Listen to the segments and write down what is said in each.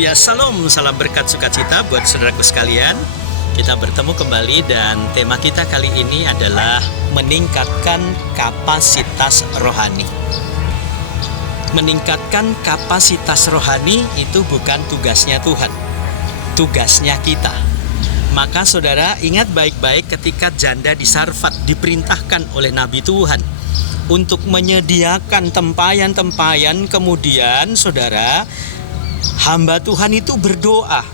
Haleluya, salam berkat sukacita buat saudaraku sekalian. Kita bertemu kembali dan tema kita kali ini adalah meningkatkan kapasitas rohani. Meningkatkan kapasitas rohani itu bukan tugasnya Tuhan, tugasnya kita. Maka saudara ingat baik-baik ketika janda di Sarfat diperintahkan oleh Nabi Tuhan untuk menyediakan tempayan-tempayan, kemudian saudara, hamba Tuhan itu berdoa,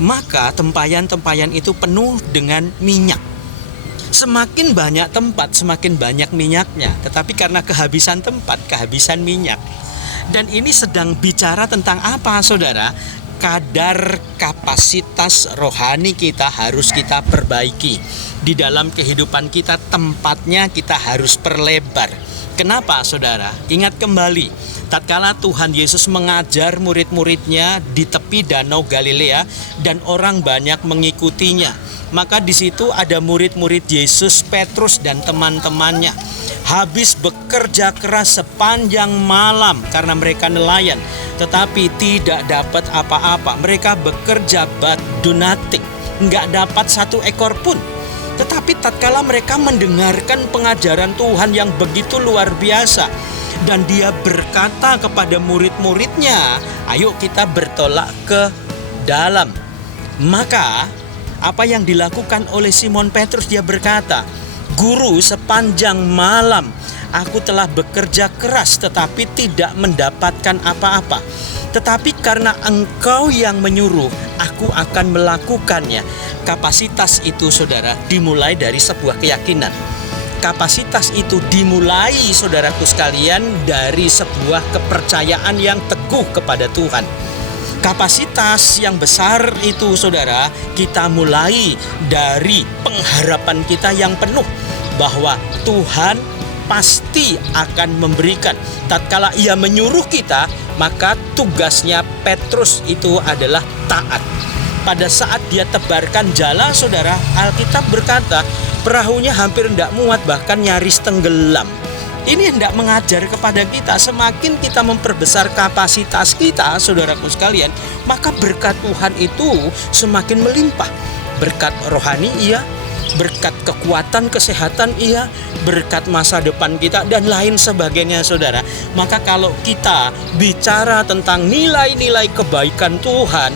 maka tempayan-tempayan itu penuh dengan minyak. Semakin banyak tempat, semakin banyak minyaknya. Tetapi karena kehabisan tempat, kehabisan minyak. Dan ini sedang bicara tentang apa, saudara? Kadar kapasitas rohani kita harus kita perbaiki. Di dalam kehidupan kita, tempatnya kita harus perlebar. Kenapa, saudara? Ingat kembali, tatkala Tuhan Yesus mengajar murid-muridnya di tepi Danau Galilea dan orang banyak mengikutinya, maka di situ ada murid-murid Yesus, Petrus dan teman-temannya. Habis bekerja keras sepanjang malam karena mereka nelayan, tetapi tidak dapat apa-apa. Mereka bekerja but do nothing, nggak dapat satu ekor pun. Tetapi tatkala mereka mendengarkan pengajaran Tuhan yang begitu luar biasa, dan dia berkata kepada murid-muridnya, ayo kita bertolak ke dalam. Maka apa yang dilakukan oleh Simon Petrus, dia berkata, Guru, sepanjang malam aku telah bekerja keras tetapi tidak mendapatkan apa-apa. Tetapi karena Engkau yang menyuruh, aku akan melakukannya. Kapasitas itu, saudara, dimulai dari sebuah keyakinan. Kapasitas itu dimulai, saudaraku sekalian, dari sebuah kepercayaan yang teguh kepada Tuhan. Kapasitas yang besar itu, saudara, kita mulai dari pengharapan kita yang penuh bahwa Tuhan pasti akan memberikan. Tatkala Ia menyuruh kita, maka tugasnya Petrus itu adalah taat. Pada saat dia tebarkan jala, saudara, Alkitab berkata perahunya hampir tidak muat, bahkan nyaris tenggelam. Ini hendak mengajar kepada kita, semakin kita memperbesar kapasitas kita, saudaraku sekalian, maka berkat Tuhan itu semakin melimpah. Berkat rohani iya, berkat kekuatan kesehatan iya, berkat masa depan kita dan lain sebagainya, saudara. Maka kalau kita bicara tentang nilai-nilai kebaikan Tuhan,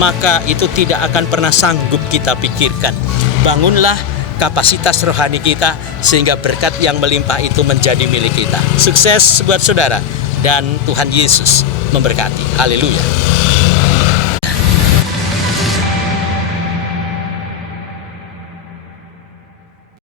maka itu tidak akan pernah sanggup kita pikirkan. Bangunlah kapasitas rohani kita sehingga berkat yang melimpah itu menjadi milik kita. Sukses buat saudara dan Tuhan Yesus memberkati. Haleluya.